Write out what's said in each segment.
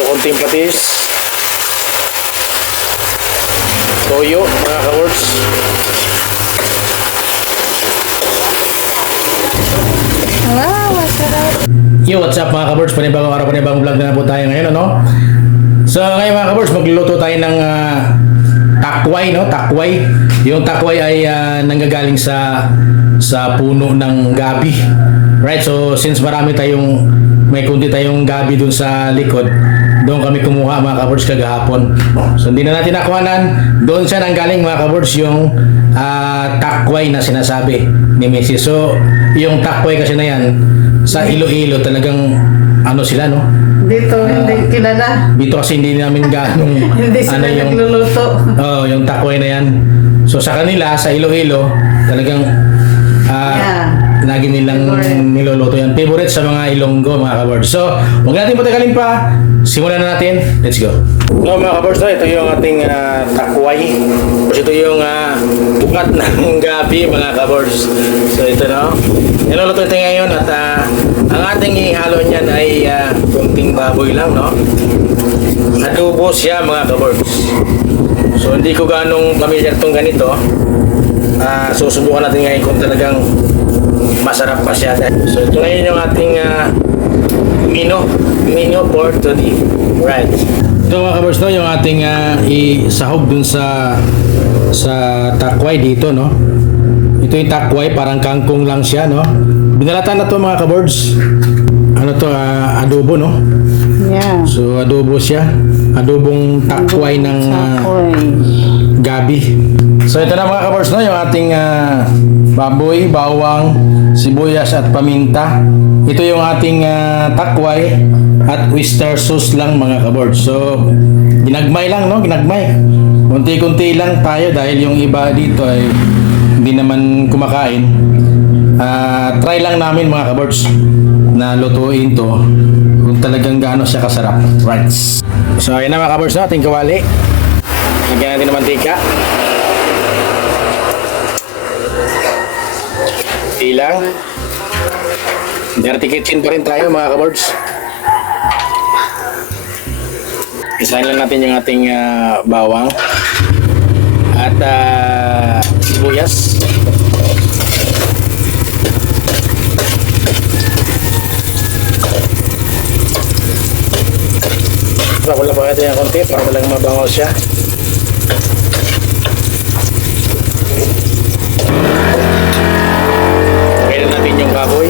So, konting patis. Toyo, mga ka-words. Wow, masarap. Yo, what's up mga ka-birds? Panibagong araw, panibagong vlog na po tayo ngayon, ano? So, ngayon mga ka-birds, magluluto tayo ng takway, no? Takway. Yung takway ay nanggagaling sa puno ng gabi. Right? So, since may kunti tayong gabi dun sa likod, doon kami kumuha mga ka-birds kagahapon. So, hindi na natin nakuhanan. Doon siya nanggaling mga ka-birds yung takway na sinasabi ni Mrs. So, yung takway kasi na yan, sa Iloilo talagang ano sila, no? Dito hindi kilala. Dito kasi hindi namin ganong Hindi sila nagluluto. yung takway na yan. So sa kanila, sa Iloilo, talagang lagi nilang niluluto yan. Favorite sa mga Ilonggo, mga ka-birds. So, huwag natin patagalin pa. Simulan na natin. Let's go. So mga ka-birds, ito yung ating takway. Ito yung bukat ng gabi, mga ka-birds. So ito, no? Niluluto ito ngayon at ang ating ihalo niyan ay kunting baboy lang, no? Adobo siya, mga ka-birds. So hindi ko ganong familiar itong ganito. Susubukan natin ngayon kung talagang masarap pa siya. So ito ngayon yung ating menu for today. Right. Ito mga ka-birds, no, yung ating isahog dun sa takway dito, no? Ito yung takway, parang kangkong lang siya, no? Binalatan na to mga ka-birds. Ano to, adobo, no? Yeah. So adobo siya. Adobong takway ng gabi. So ito na mga ka-birds, no, yung ating baboy, bawang, sibuyas at paminta. Ito yung ating takway at oyster sauce lang mga ka-birds. So ginagmay lang, no? Ginagmay. Kunti-kunti lang tayo dahil yung iba dito ay hindi naman kumakain. Try lang namin mga ka-birds na lutuin to kung talagang gaano siya kasarap. Right. So ayan na mga ka-birds, no, ating kawali. Lagyan natin ng mantika. Ilang. Dirty kitchen pa rin tayo mga ka-birds. Isahin lang natin yung ating bawang at sibuyas. Wala pa natin yung konti para talagang mabango siya. Kailan natin yung baboy.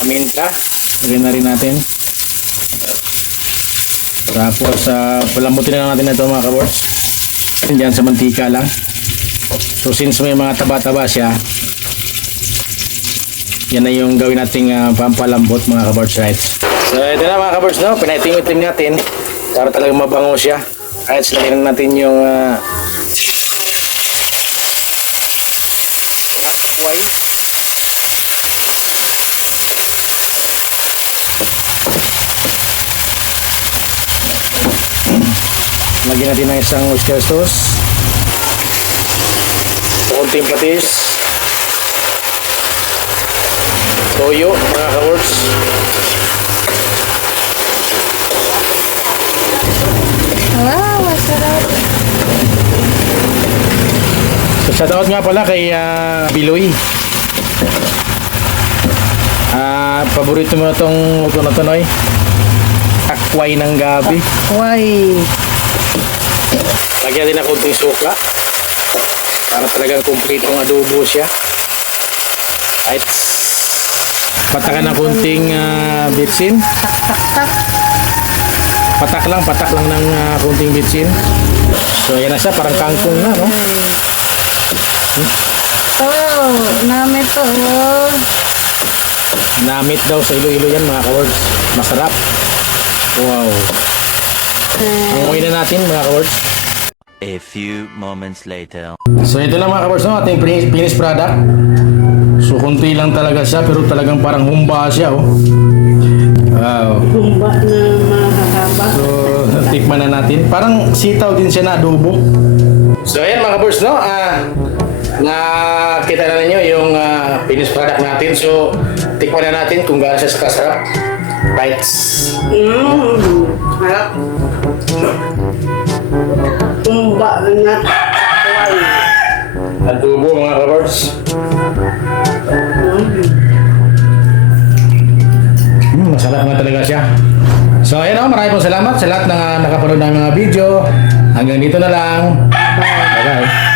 Paminta, lagyan na rin natin. Tapos palambutin na lang natin ito mga ka-birds. Diyan sa mantika lang. So since may mga taba-taba siya, yan na yung gawin nating pampalambot mga ka-birds, right? So ito na mga ka-birds, no? Pinaitim-itim natin para talagang mabango siya. Kahit lagyan natin yung takway. Lagyan natin ng isang oyster sauce. Konting patis. Toyo, mga ka-words. Wow, masarap. So, shoutout nga pala kay Biloy. Paborito mo na itong luto na ito, Noy? Takway ng gabi. Takway. Lagyan din na konting suka para talagang kumpletong adobo siya. Right. Patakan ng konting bitsin. Tak. Patak lang ng konting bitsin. So ayan na siya, parang kangkong na, no? Oh, namit to. Namit daw sa Iloilo yan mga ka-words. Masarap. Wow. Ang na natin mga ka-words. A few moments later. So ito lang mga ka-words, no? Ating finished product. So konti lang talaga siya pero talagang parang humba siya, oh. Wow. Humba na mahahaba. So tikman na natin. Parang sitaw din siya na adobo. So ayan mga ka-birds, no? nakita na ninyo yung finished product natin. So, tikman na natin kung gaano siya kasarap. Right. Harap. Tumba na takway. Adobo mga kabars. Masarap nga talaga siya. So, ayan o. Maraming pong salamat sa lahat ng nakapanood ng mga video. Hanggang dito na lang. Bye-bye.